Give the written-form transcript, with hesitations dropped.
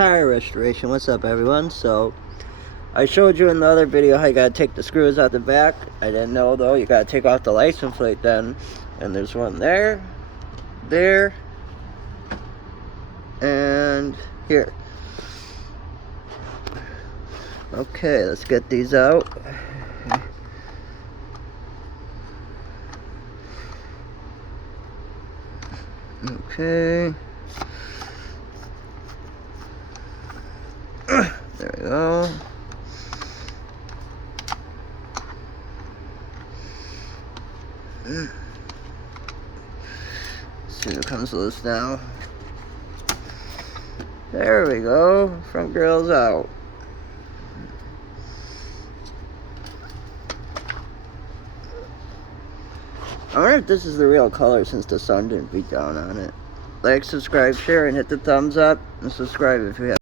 Tire restoration. What's up, everyone? So I showed you in the other video how you gotta take the screws out the back. I didn't know though, you gotta take off the license plate then. And there's one there, and here. Okay, let's get these out. Okay. There we go. See what comes loose now. There we go. Front grill's out. I wonder if this is the real color since the sun didn't beat down on it. Like, subscribe, share, and hit the thumbs up. And subscribe if you have.